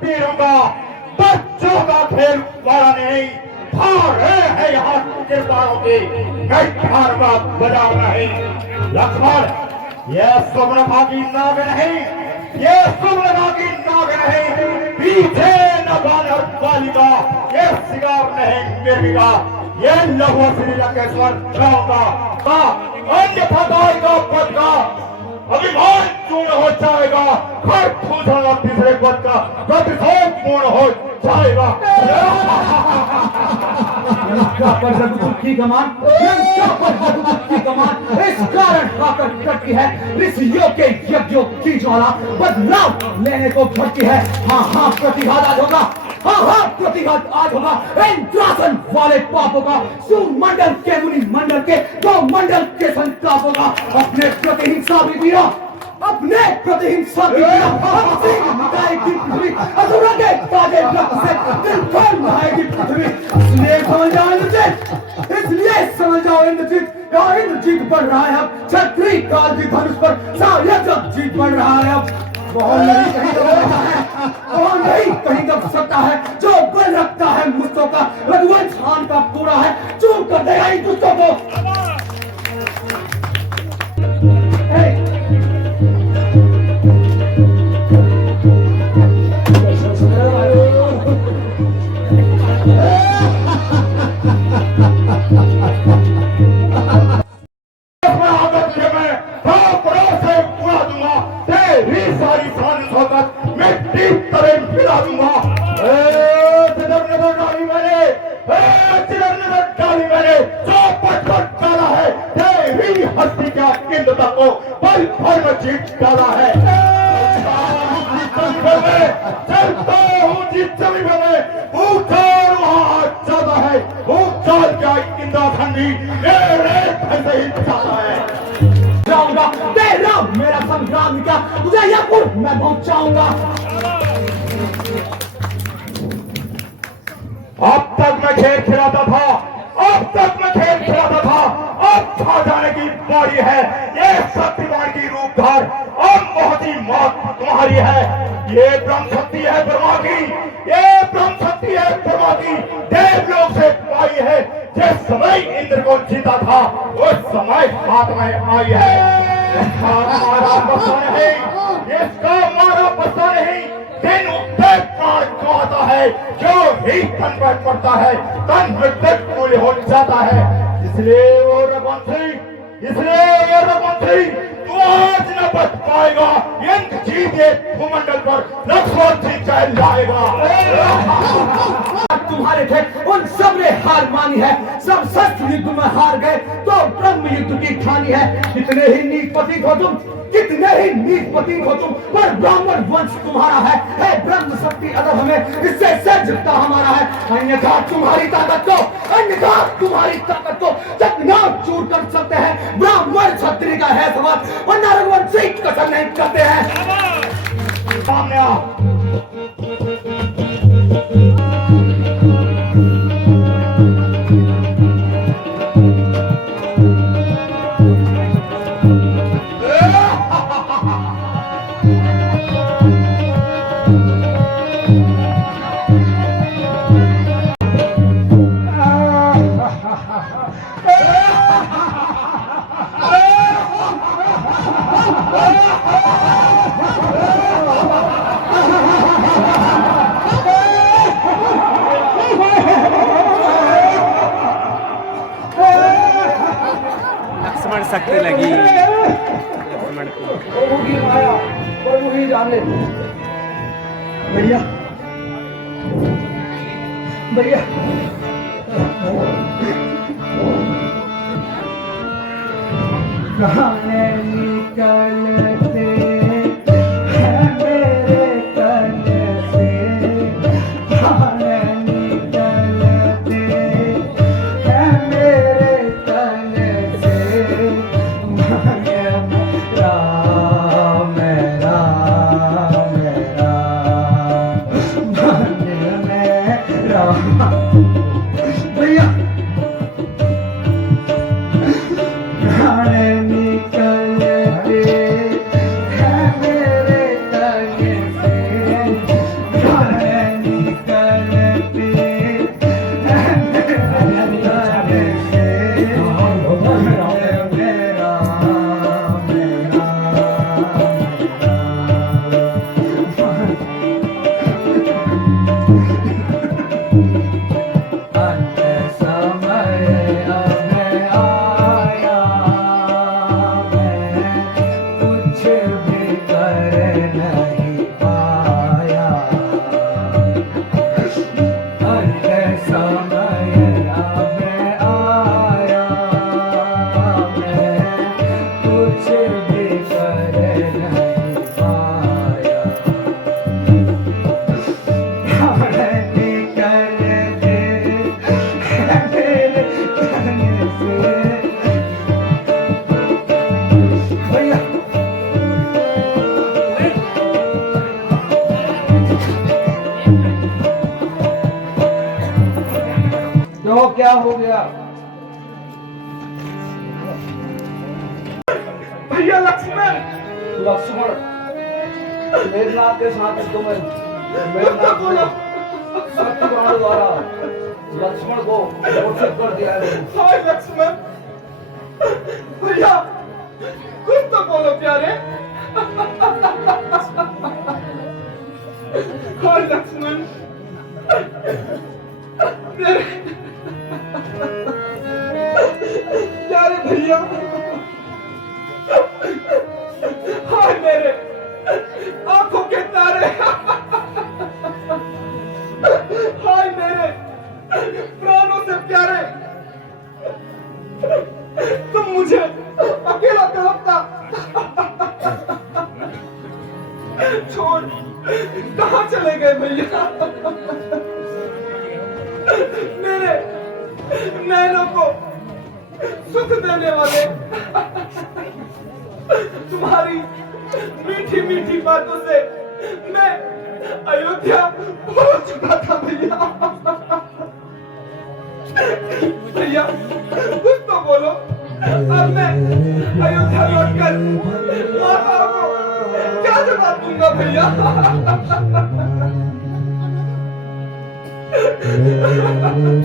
वीरों का बच्चों का खेल वाला नहीं भार है यहाँ किरदारों की गैठार बात बजा नहीं लक्ष्मण ये सुमरभा की नाग नहीं ये सुमरभा की नाग नहीं पीछे न बानर बालिका ये सिगार नहीं मिर्गा ये लहुआ श्री लंकेश्वर का अन्यथा गाय का पद का अभिमान पूर्ण हो जाएगा हर फूसना तीसरे पद का प्रतिशोध पूर्ण हो जाएगा की कमान इस कारण खाकर करती है ऋषियों के यज्ञों की ज्वाला बदलाव लेने को भटकी है हाँ प्रतिघात आज होगा हाँ प्रतिघात आज होगा इंद्रासन वाले पापों का सुमंडल के मुनि मंडल के दो मंडल के संताप होगा अपने प्रतिहिंसा भी वीरा अपने प्रतिहिंसा भी वीरा मिटाएगी पृथ्वी असुरों के ताजे रक्त से दिल खोल बनाएगी पृथ्वी इसलिए समझ जाओ इंद्रजीत इंद्रजीत बढ़ रहा है अब छत्री काल जी धनुष पर सारे जग जीत बढ़ रहा है अब बहुत नहीं कहीं दब सकता है जो बल रखता है मुझको का रघुवंश खान का पूरा है चूक कर देगा इन दुष्टों को जीत डाला है चलता हूँ जीत जाता है वो चाल क्या इंदिरा गांधी ऐसे ही जाता है जाऊंगा तेरा मेरा संग्राम क्या तुझे यापुर मैं पहुंचाऊंगा अब तक मैं खेल खिलाता था अब छा जाने की बारी है ये शक्तिमान की रूपधार अब बहुत ही मौत तुम्हारी है ये ब्रह्म शक्ति है ब्रह्मा की देवलोक से पाई है जिस समय इंद्र को जीता था उस समय हाथ में आई है इसका मारा पता नहीं दिन उठते प्राण आता है जो ही तन पर पड़ता है तन मृतक मूल्य हो जाता है इसलिए वो रघुवंशी तू आज न बच पाएगा इंद्रजीत के भूमंडल पर लक्ष्मण जी चाहे लाएगा तुम्हारे थे उन सब ने हार मानी है सब शस्त्र युद्ध में हार गए तो ब्रह्म युद्ध की ठानी है कितने ही नीचपति हो तुम पर ब्राह्मण वंश तुम्हारा है ब्रह्म शक्ति अगर हमें इससे सज्जता हमारा है अन्यथा तुम्हारी ताकत को चकना चूर कर सकते हैं ब्राह्मण क्षत्रिय का है सवाल वरना रघुवंशी कसर नहीं करते हैं सामने आ सकते लगी भैया भैया कहाने निकलते हैं मेरे तन से कहाने निकलते हैं मेरे तन से मेरा भैया खाने निकलते भी कर नहीं पाया। प्राण निकल गए मेरे कहने से। भैया तो क्या हो गया? भैया लक्ष्मण, लक्ष्मण मेघनाथ के साथ तुम्हें मेघनाथ बोलो। सत्यवान द्वारा लक्ष्मण को घोषित कर दिया है। हाय लक्ष्मण, भैया कुछ तो बोलो प्यारे। हाय लक्ष्मण, मेरे प्यारे भैया, हाय मेरे आंखों के तारे, हाय मेरे प्राणों से प्यारे, तुम मुझे अकेला तड़पता छोड़ कहाँ चले गए भैया? मेरे नैनों को सुख देने वाले तुम्हारी मीठी मीठी बातों से मैं अयोध्या पहुंच चुका था भैया। भैया कुछ तो बोलो, अब मैं अयोध्या लौटकर माता को क्या जवाब दूंगा भैया?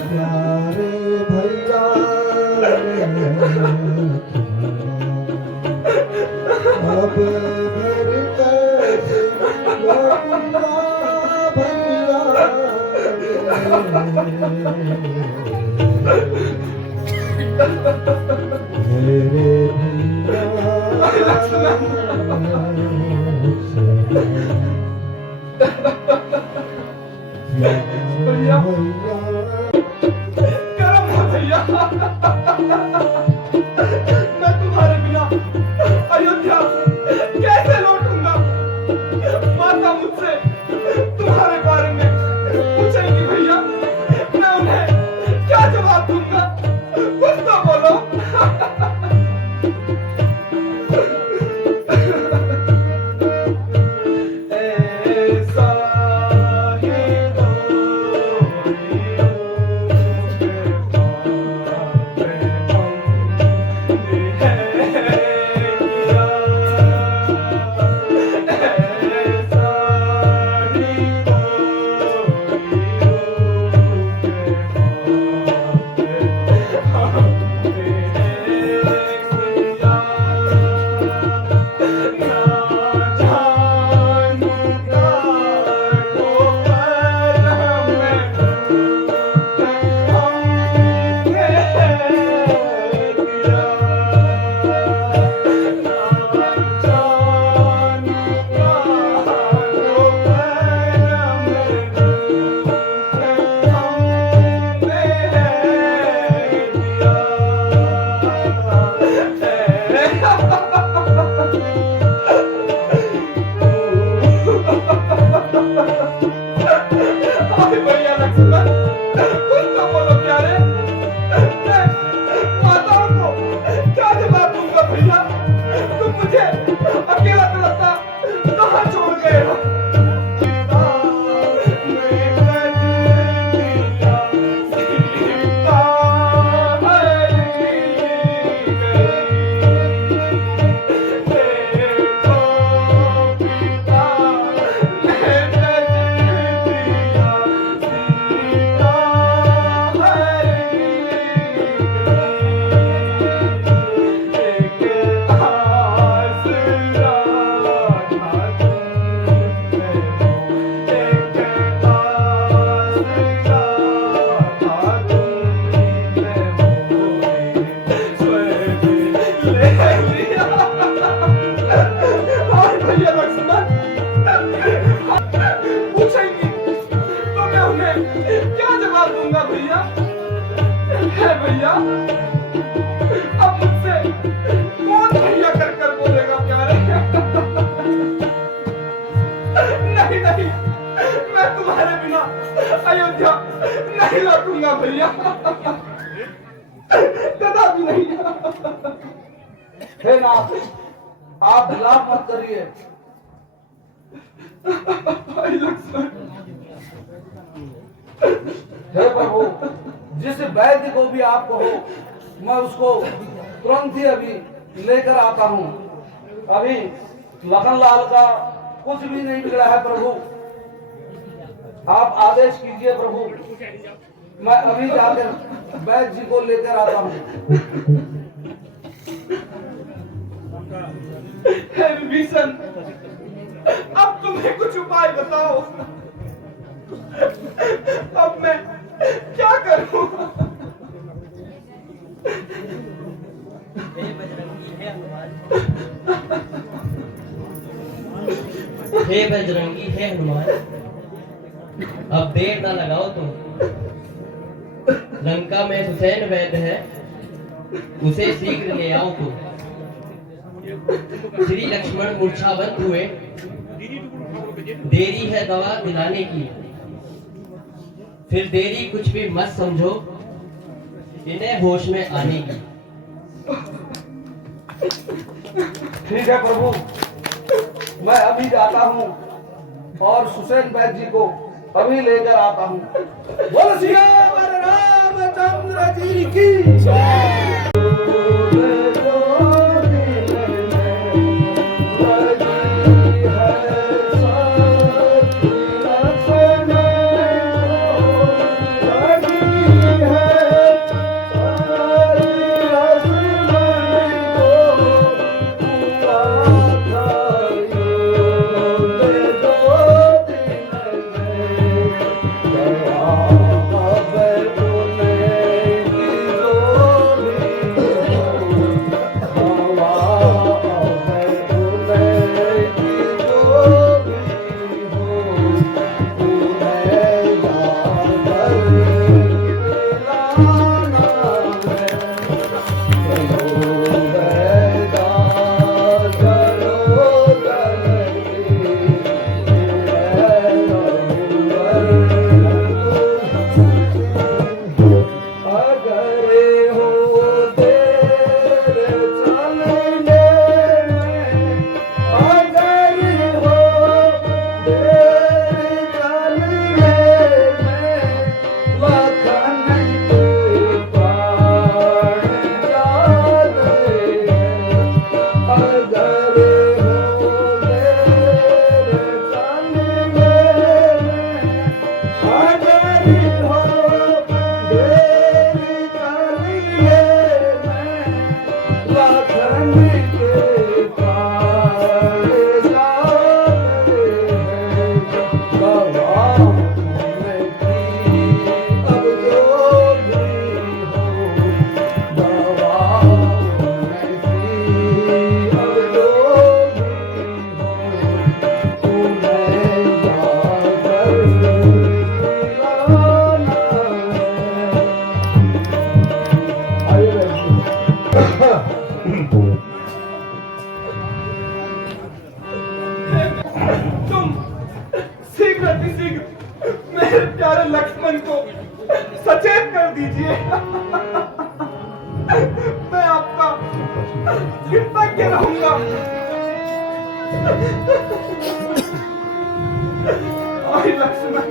प्यारे भैया अब घर कैसे लौटूंगा भैया। मेरे भैया करम है भैया, मैं तुम्हारे बिना अयोध्या कैसे लौटूंगा? माता मुझसे तुम्हारे बारे में पूछेंगी भैया, मैं उन्हें क्या जवाब दूंगा? कुछ तो बोलो। ऐसा ही भैया अब मुझसे कौन भैया कर बोलेगा? लौटूंगा भैया, कदापि नहीं। हे नाथ, आप विलाप मत करिए। भाई लक्ष्मण, हे प्रभु, जिस वैद्य को भी आप कहो, मैं उसको तुरंत ही अभी लेकर आता हूँ। अभी लखनलाल का कुछ भी नहीं बिगड़ा है प्रभु, आप आदेश कीजिए प्रभु, मैं अभी जाकर वैद्य जी को लेकर आता हूँ। हे विभीषण, अब तुम्हें कुछ उपाय बताओ, अब मैं क्या करूं? हे बजरंगी, हे हनुमान, अब देर ना लगाओ तुम। लंका में हुसैन वैद्य है, उसे शीघ्र ले आओ तुम। श्री लक्ष्मण मूर्छावंत हुए, देरी है दवा दिलाने की। फिर देरी कुछ भी मत समझो, इन्हें होश में आने की। ठीक है प्रभु, मैं अभी जाता हूँ और सुसैन वैद्य जी को अभी लेकर आता हूँ। बोल सियावर रामचंद्र जी की जय। तुम शीघ्र अतिशीघ्र मेरे प्यारे लक्ष्मण को सचेत कर दीजिए। मैं आपका कृतज्ञ रहूंगा। आई लक्ष्मण।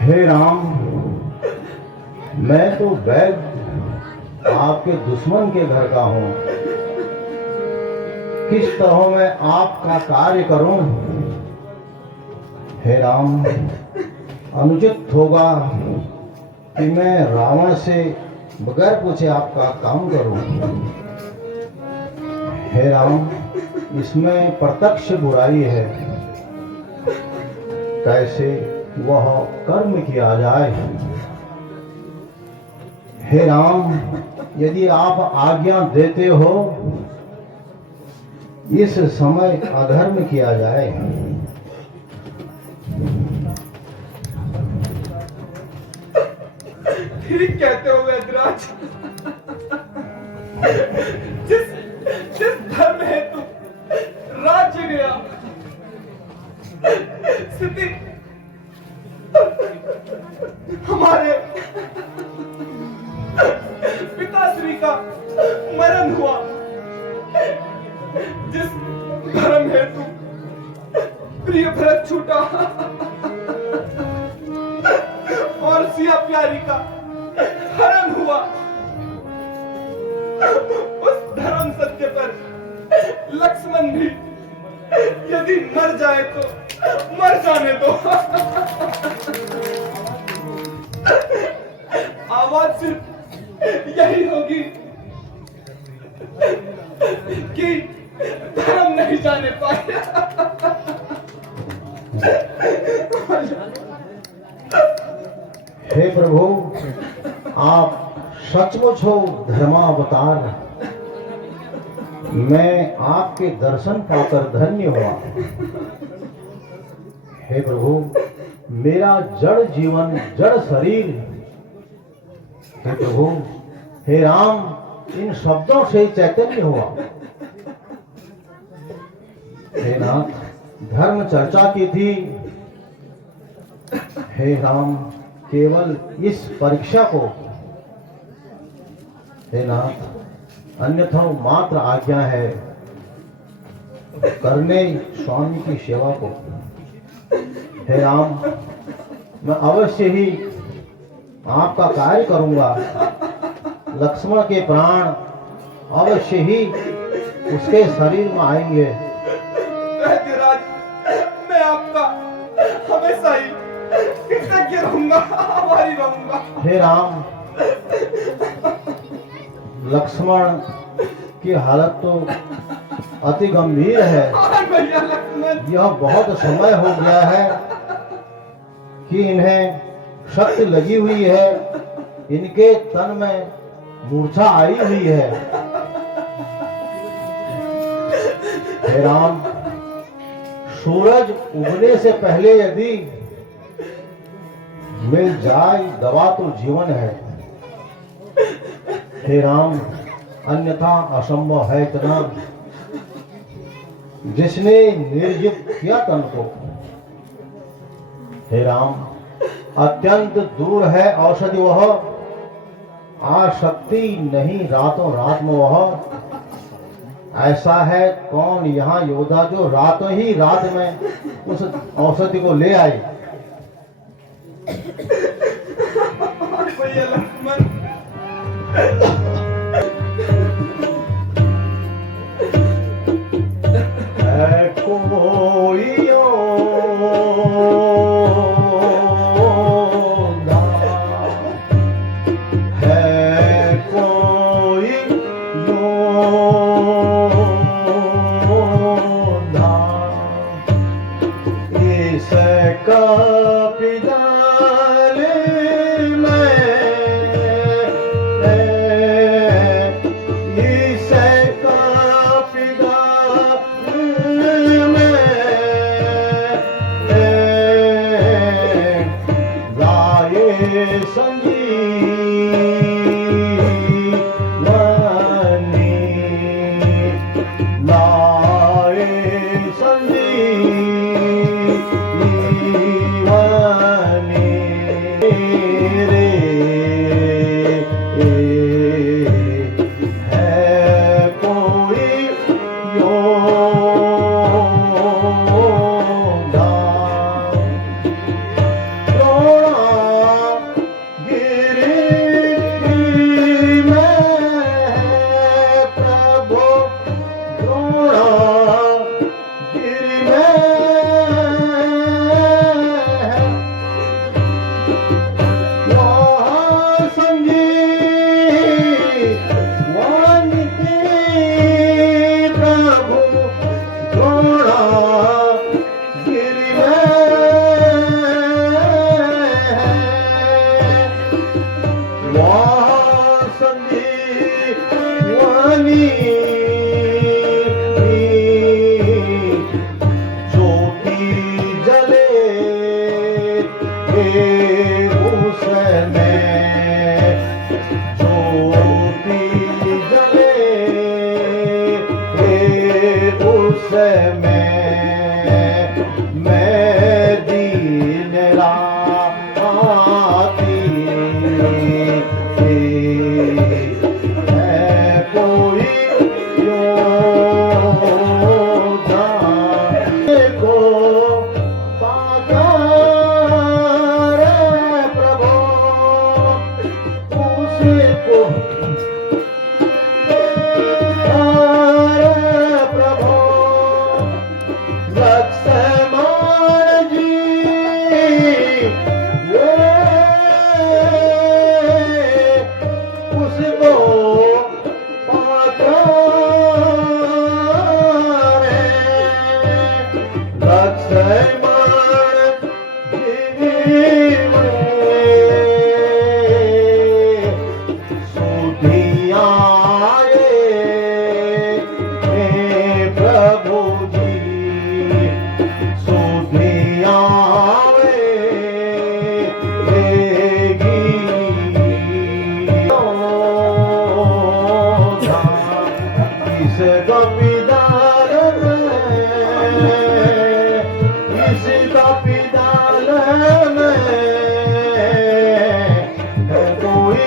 हे राम, मैं तो वैद्य आपके दुश्मन के घर का हूं, किस तरह मैं आपका कार्य करूं? हे राम, अनुचित होगा कि मैं रावण से बगैर पूछे आपका काम करूं। हे राम, इसमें प्रत्यक्ष बुराई है, कैसे वह कर्म किया जाए? हे राम, यदि आप आज्ञा देते हो इस समय अधर्म किया जाए। ठीक कहते हो वैद्यराज। जिस धर्म हेतु राज्य गया, स्थिति जिस धर्म हेतु प्रिय भरत छूटा और सिया प्यारी का हरण हुआ, उस धर्म सत्य पर लक्ष्मण भी यदि मर जाए तो मर जाने दो। आवाज सिर्फ यही होगी कि धर्म नहीं जाने पाए। हे प्रभु, आप सचमुच हो धर्मावतार। मैं आपके दर्शन पाकर धन्य हुआ। हे प्रभु, मेरा जड़ जीवन, जड़ शरीर, हे प्रभु, हे राम, इन शब्दों से चैतन्य हुआ। हे नाथ, धर्म चर्चा की थी। हे राम, केवल इस परीक्षा को, हे नाथ, अन्यथा मात्र आज्ञा है करने स्वामी की सेवा को। हे राम, मैं अवश्य ही आपका कार्य करूंगा। लक्ष्मण के प्राण अवश्य ही उसके शरीर में आएंगे। राज्यराज, मैं आपका हमेशा ही कृतज्ञ रहूंगा, आभारी रहूंगा। हे राम, लक्ष्मण की हालत तो अति गंभीर है। भैया लक्ष्मण, यह बहुत समय हो गया है कि इन्हें शक्ति लगी हुई है, इनके तन में मूर्छा आई हुई है। हे राम, सूरज उगने से पहले यदि मिल जाए दवा तो जीवन है। हे राम, अन्यथा असंभव है इतना। जिसने निर्जीव किया तन को, हे राम, अत्यंत दूर है औषधि वह, आशक्ति नहीं रातों रात में वह। ऐसा है कौन यहाँ योद्धा जो रातों ही रात में उस औषधि को ले आए। भैया लक्ष्मण, है कोई योद्धा, है कोई योद्धा, इस कपिदल में, इस कपिदल में लाए संजीवनी, लाए संजीवनी रे। है कोई योद्धा, द्रोणागिरि में है प्रभु, द्रोणागिरि में है वहाँ संजीवनी प्रभु, द्रोणागिरि में है वहाँ संजीवनी। ज्योति जले उसमें, ज्योति जले उसमें, मैं दिन राती है कोई योद्धा। इस कपिदाल में है कोई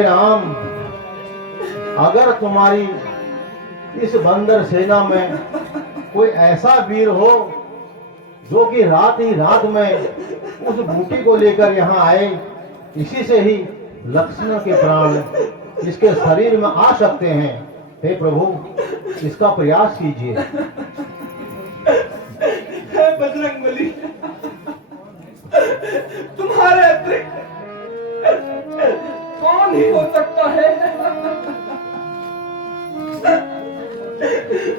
राम, अगर तुम्हारी इस बंदर सेना में कोई ऐसा वीर हो जो कि रात ही रात में उस बूटी को लेकर यहाँ आए, इसी से ही लक्ष्मण के प्राण इसके शरीर में आ सकते हैं। हे प्रभु, इसका प्रयास कीजिए। हे बजरंगबली, तुम्हारे अतिरिक्त कौन ही हो सकता है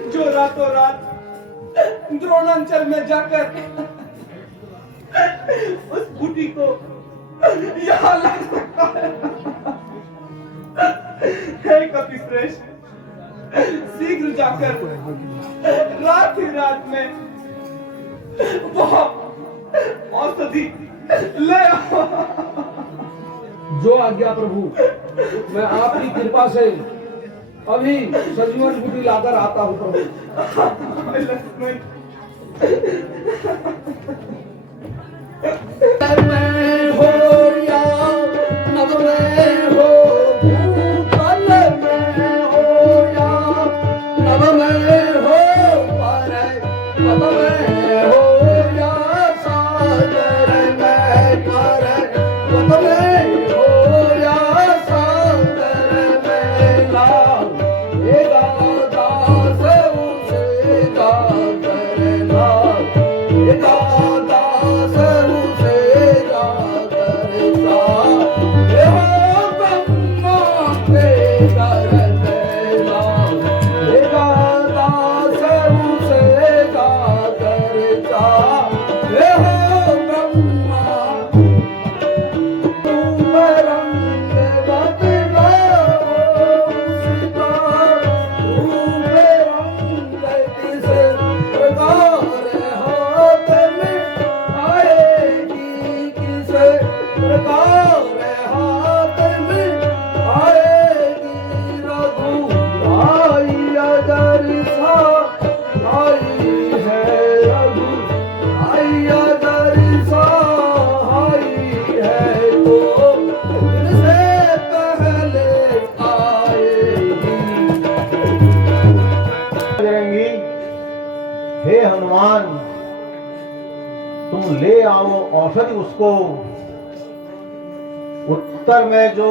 जो रातों रात द्रोणांचल में जाकर उस बूटी को यहाँ ला सकता है। हे कपिश्रेष्ठ, शीघ्र जाकर रात ही रात में वो औषधि ले आओ। जो आज्ञा प्रभु, मैं आपकी कृपा से अभी संजीवन बूटी लाकर आता हूँ प्रभु। लक्ष्मण, हो या नभ में हो, भूतल में हो या नभ में हो, पर पद में हो या सागर में, पर पद में हो या सागर में, लाल ये दास उसे गा करना, ये दास उसे गा करना, ये हो ब्रह्मा के करते लाल, ये दास उसे गा करता, ये हो ब्रह्मा बजरंगी, हे हनुमान, तुम ले आओ औषधि उसको। उत्तर में जो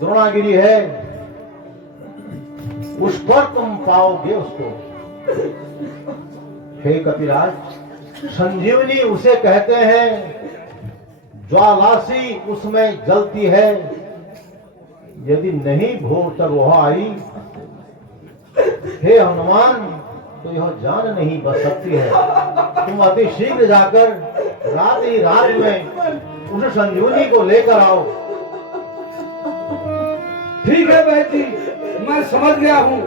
द्रोणागिरी है उस पर तुम पाओगे उसको। हे कपिराज, संजीवनी उसे कहते हैं, ज्वालासी उसमें जलती है, यदि नहीं भोर तक वह आई, हे हनुमान, तो यह जान नहीं बच सकती है। तुम अति शीघ्र जाकर रात ही रात में उस संजीवनी को लेकर आओ। ठीक है बहन जी, मैं समझ गया हूँ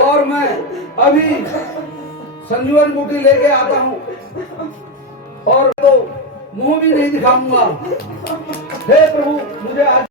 और मैं अभी संजीवन बूटी लेके आता हूँ और तो मुंह भी नहीं दिखाऊंगा। हे प्रभु, मुझे